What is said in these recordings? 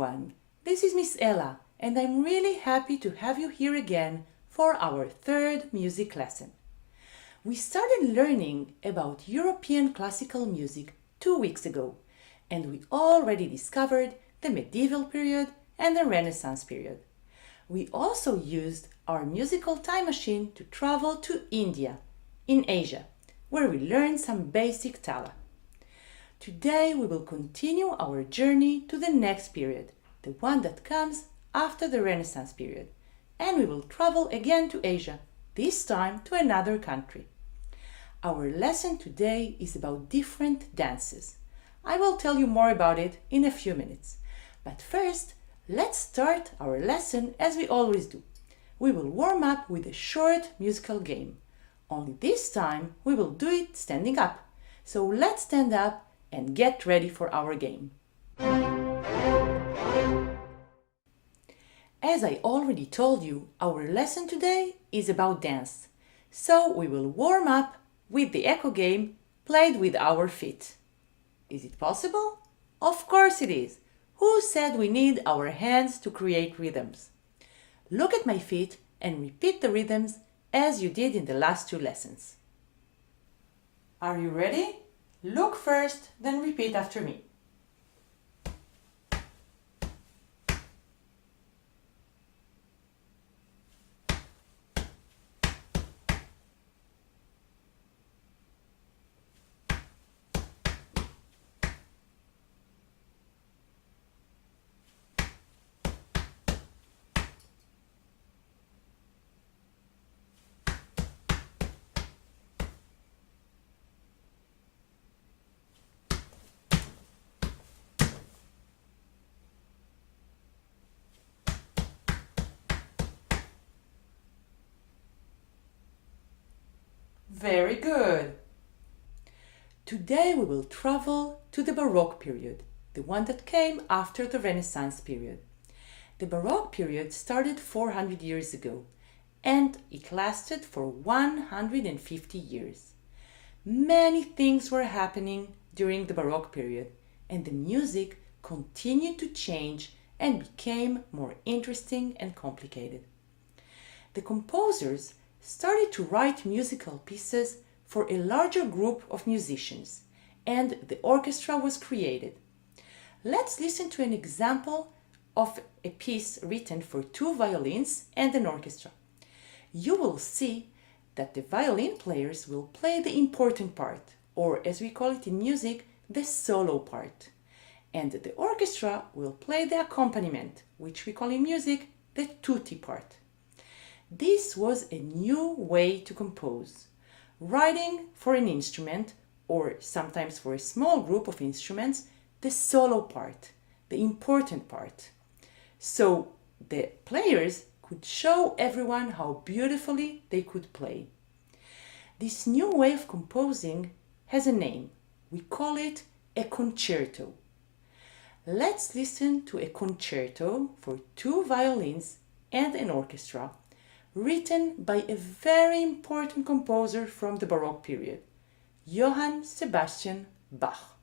everyone, this is Miss Ella and I'm really happy to have you here again for our third music lesson. We started learning about European classical music 2 weeks ago and we already discovered the medieval period and the Renaissance period. We also used our musical time machine to travel to India, in Asia, where we learned some basic tala. Today we will continue our journey to the next period, the one that comes after the Renaissance period, and we will travel again to Asia, this time to another country. Our lesson today is about different dances. I will tell you more about it in a few minutes, but first, let's start our lesson as we always do. We will warm up with a short musical game. Only this time we will do it standing up. So let's stand up and get ready for our game. As I already told you, our lesson today is about dance. So we will warm up with the echo game played with our feet. Is it possible? Of course it is. Who said we need our hands to create rhythms? Look at my feet and repeat the rhythms as you did in the last 2 lessons. Are you ready? Look first, then repeat after me. Very good. Today we will travel to the Baroque period, the one that came after the Renaissance period. The Baroque period started 400 years ago and it lasted for 150 years. Many things were happening during the Baroque period and the music continued to change and became more interesting and complicated. The composers started to write musical pieces for a larger group of musicians, and the orchestra was created. Let's listen to an example of a piece written for 2 violins and an orchestra. You will see that the violin players will play the important part, or as we call it in music, the solo part. And the orchestra will play the accompaniment, which we call in music the tutti part. This was a new way to compose, writing for an instrument, or sometimes for a small group of instruments, the solo part, the important part. So the players could show everyone how beautifully they could play. This new way of composing has a name. We call it a concerto. Let's listen to a concerto for 2 violins and an orchestra, written by a very important composer from the Baroque period, Johann Sebastian Bach.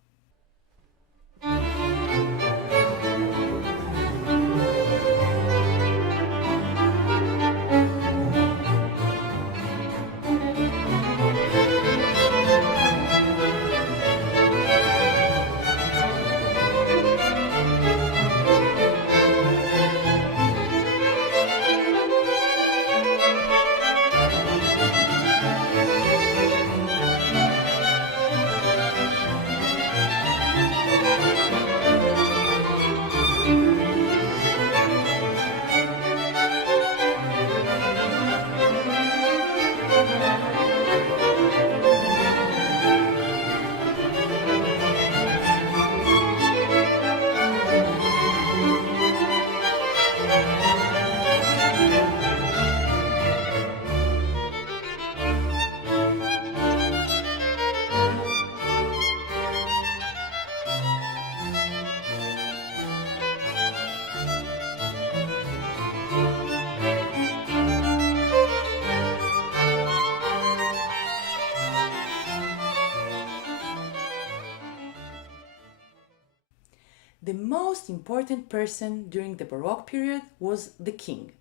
The most important person during the Baroque period was the king,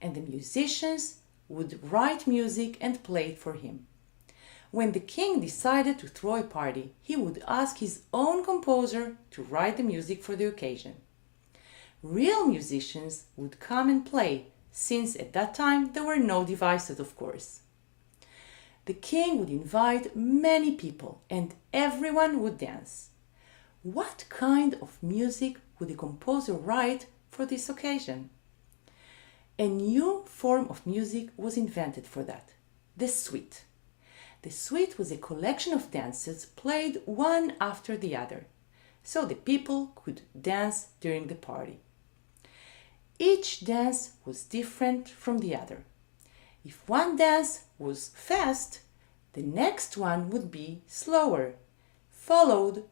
and the musicians would write music and play it for him. When the king decided to throw a party, he would ask his own composer to write the music for the occasion. Real musicians would come and play, since at that time there were no devices, of course. The king would invite many people and everyone would dance. What kind of music would the composer write for this occasion? A new form of music was invented for that, the suite. The suite was a collection of dances played one after the other, so the people could dance during the party. Each dance was different from the other. If one dance was fast, the next one would be slower, followed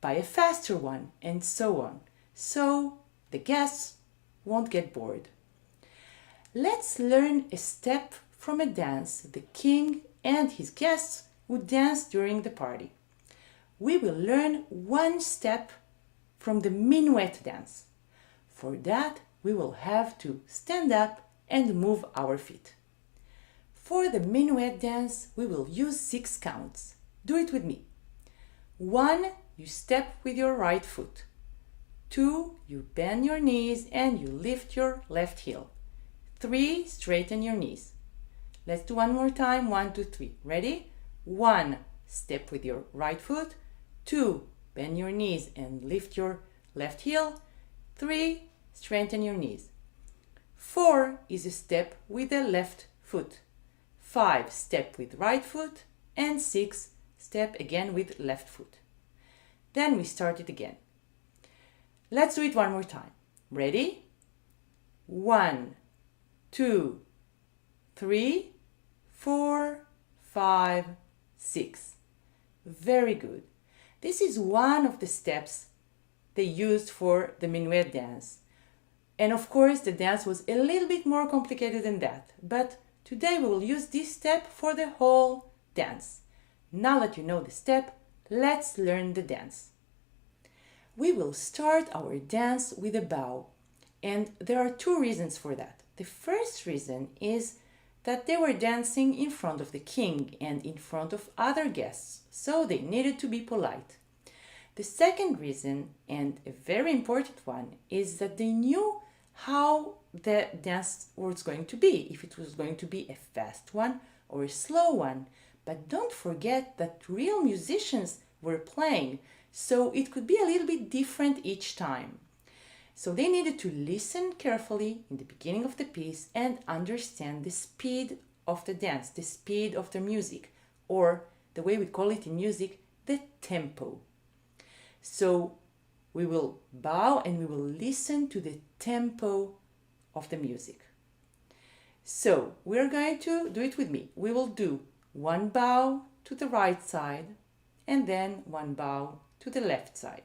by a faster one, and so on, so the guests won't get bored. Let's learn a step from a dance the king and his guests would dance during the party. We will learn one step from the minuet dance. For that, we will have to stand up and move our feet. For the minuet dance, we will use 6 counts. Do it with me. 1, you step with your right foot. 2, you bend your knees and you lift your left heel. 3, straighten your knees. Let's do one more time. 1, 2, 3. Ready? 1, step with your right foot. 2, bend your knees and lift your left heel. 3, straighten your knees. 4 is a step with the left foot. 5, step with right foot. And 6, step again with left foot. Then we start it again. Let's do it one more time. Ready? 1, 2, 3, 4, 5, 6. Very good. This is one of the steps they used for the minuet dance. And of course, the dance was a little bit more complicated than that. But today we will use this step for the whole dance. Now that you know the step, let's learn the dance. We will start our dance with a bow. And there are 2 reasons for that. The first reason is that they were dancing in front of the king and in front of other guests, so they needed to be polite. The second reason, and a very important one, is that they knew how the dance was going to be, if it was going to be a fast one or a slow one. But don't forget that real musicians were playing, so it could be a little bit different each time. So they needed to listen carefully in the beginning of the piece and understand the speed of the dance, the speed of the music, or the way we call it in music, the tempo. So we will bow and we will listen to the tempo of the music. So we're going to do it with me. We will do 1 bow to the right side and then 1 bow to the left side.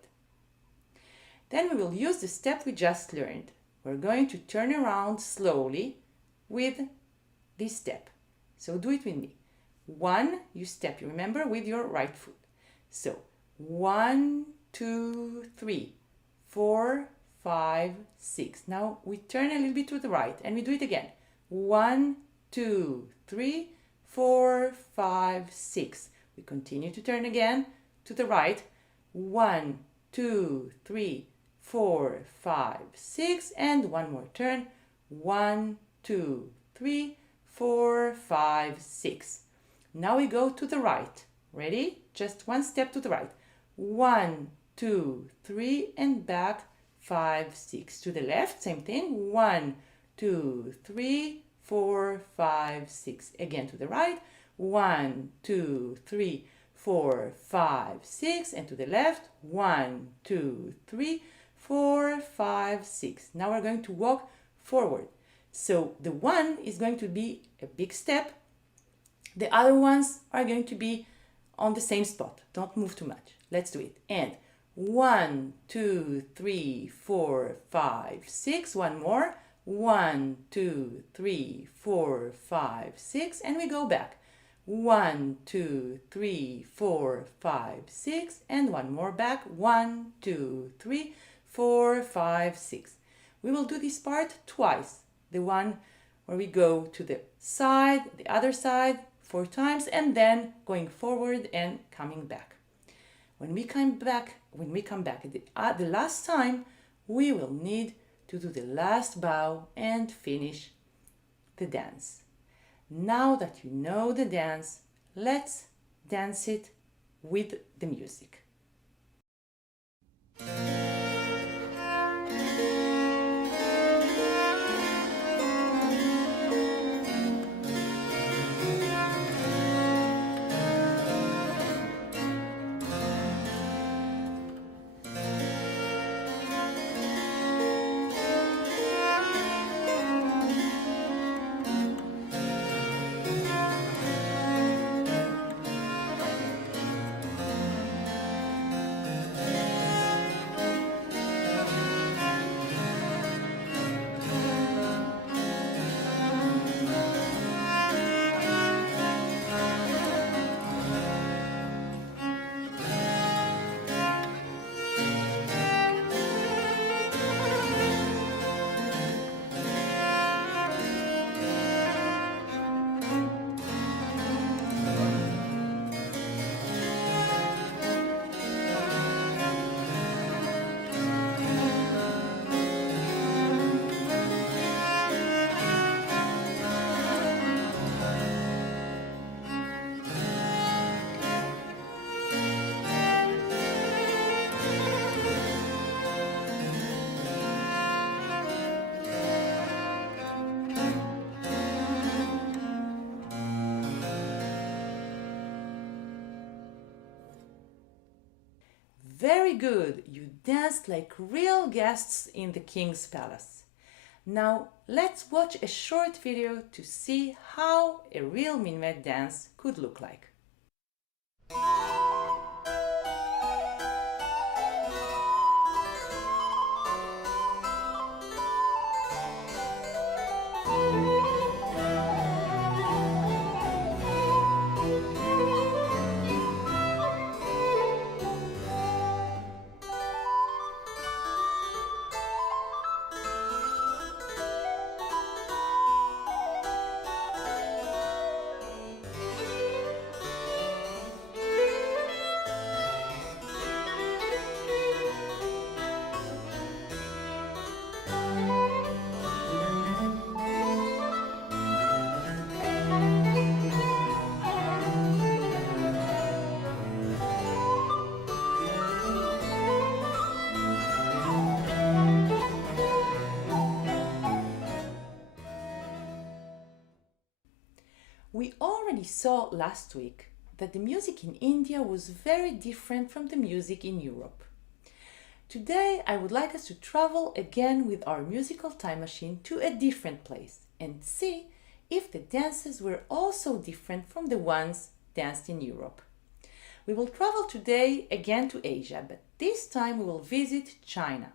Then we will use the step we just learned. We're going to turn around slowly with this step. So do it with me. 1, you step, you remember, with your right foot. So 1, 2, 3, 4, 5, 6. Now we turn a little bit to the right and we do it again. 1, 2, 3, 4, 5, 6. We continue to turn again to the right. 1, 2, 3, 4, 5, 6, and one more turn. 1, 2, 3, 4, 5, 6. Now we go to the right. Ready? Just 1 step to the right. 1, 2, 3, and back. 5, 6. To the left, same thing. 1, 2, 3, 4, 5, 6. Again to the right. 1, 2, 3, 4, 5, 6. And to the left. 1, 2, 3, 4, 5, 6. Now we're going to walk forward. So the 1 is going to be a big step. The other ones are going to be on the same spot. Don't move too much. Let's do it. And 1, 2, 3, 4, 5, 6. One more. 1, 2, 3, 4, 5, 6. And we go back. 1, 2, 3, 4, 5, 6. And one more back. 1, 2, 3, 4, 5, 6. We will do this part twice. The one where we go to the side, the other side, 4 times, and then going forward and coming back. When we come back at the last time, we will need to do the last bow and finish the dance. Now that you know the dance, let's dance it with the music. Very good! You danced like real guests in the king's palace. Now let's watch a short video to see how a real minuet dance could look like. We already saw last week that the music in India was very different from the music in Europe. Today I would like us to travel again with our musical time machine to a different place and see if the dances were also different from the ones danced in Europe. We will travel today again to Asia, but this time we will visit China.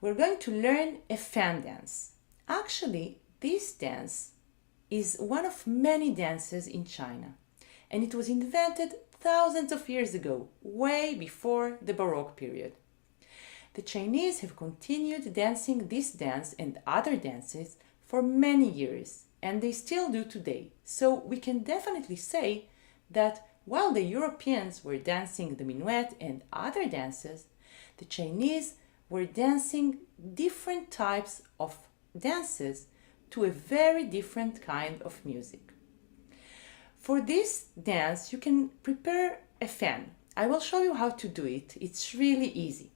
We're going to learn a fan dance. Actually, this dance is one of many dances in China, and it was invented thousands of years ago, way before the Baroque period. The Chinese have continued dancing this dance and other dances for many years, and they still do today. So we can definitely say that while the Europeans were dancing the minuet and other dances, the Chinese were dancing different types of dances to a very different kind of music. For this dance, you can prepare a fan. I will show you how to do it. It's really easy.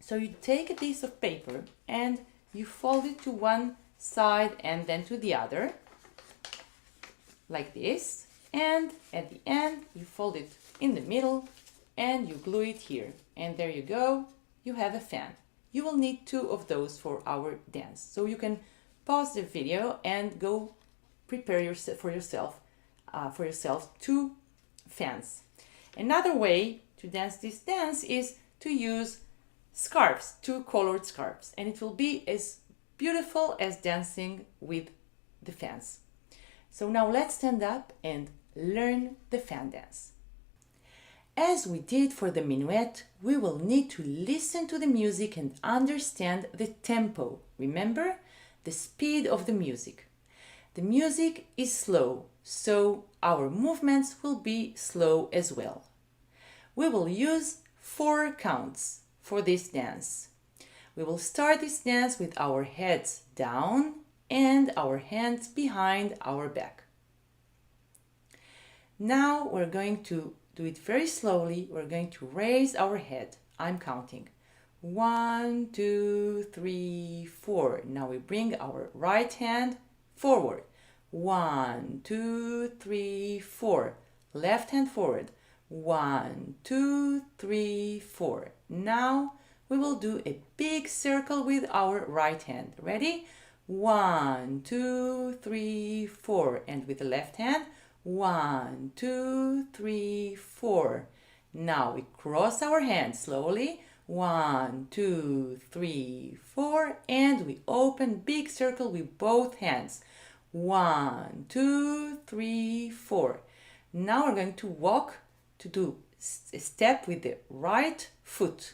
So you take a piece of paper and you fold it to one side and then to the other, like this. And at the end, you fold it in the middle and you glue it here. And there you go, you have a fan. You will need 2 of those for our dance. So you can pause the video and go prepare for yourself 2 fans. Another way to dance this dance is to use scarves, 2 colored scarves, and it will be as beautiful as dancing with the fans. So now let's stand up and learn the fan dance. As we did for the minuet, we will need to listen to the music and understand the tempo. Remember? The speed of the music. The music is slow, so our movements will be slow as well. We will use 4 counts for this dance. We will start this dance with our heads down and our hands behind our back. Now we're going to do it very slowly. We're going to raise our head. I'm counting. 1, 2, 3, 4. Now we bring our right hand forward. 1, 2, 3, 4. Left hand forward. 1, 2, 3, 4. Now we will do a big circle with our right hand. Ready? 1, 2, 3, 4. And with the left hand, 1, 2, 3, 4. Now we cross our hands slowly. 1, 2, 3, 4. And we open big circle with both hands. 1, 2, 3, 4. Now we're going to walk to do a step with the right foot.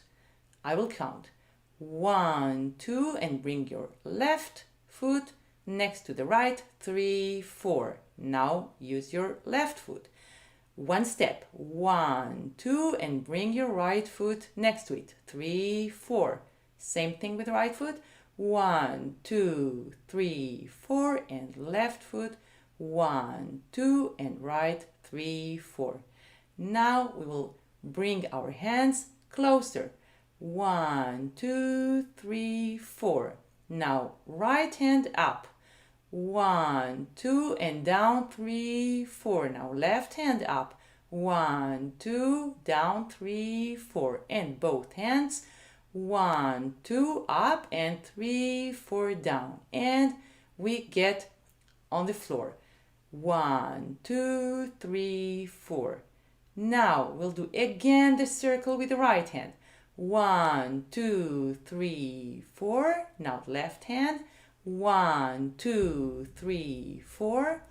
I will count. 1, 2, and bring your left foot next to the right. 3, 4. Now use your left foot. One step. 1, 2, and bring your right foot next to it. 3, 4. Same thing with the right foot. 1, 2, 3, 4, and left foot. 1, 2, and right. 3, 4. Now we will bring our hands closer. 1, 2, 3, 4. Now right hand up. 1, 2, and down. 3, 4. Now left hand up. 1, 2, down. 3, 4. And both hands. 1, 2, up, and 3, 4, down. And we get on the floor. 1, 2, 3, 4. Now we'll do again the circle with the right hand. 1, 2, 3, 4. Now left hand. 1, 2, 3, 4.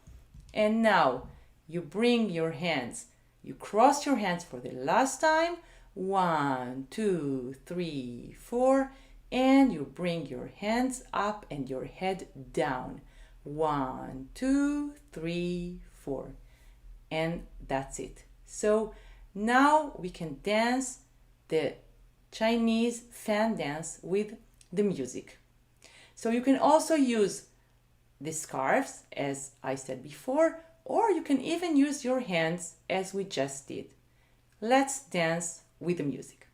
And now you bring your hands. You cross your hands for the last time. 1, 2, 3, 4. And you bring your hands up and your head down. 1, 2, 3, 4. And that's it. So now we can dance the Chinese fan dance with the music. So you can also use the scarves, as I said before, or you can even use your hands as we just did. Let's dance with the music.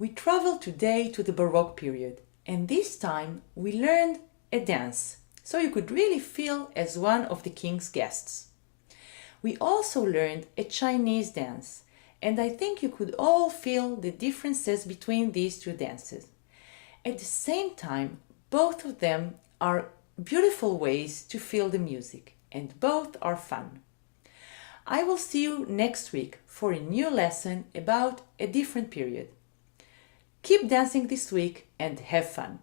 We travel today to the Baroque period, and this time we learned a dance. so you could really feel as one of the king's guests. We also learned a Chinese dance, and I think you could all feel the differences between these two dances. At the same time, both of them are beautiful ways to feel the music, and both are fun. I will see you next week for a new lesson about a different period. Keep dancing this week and have fun.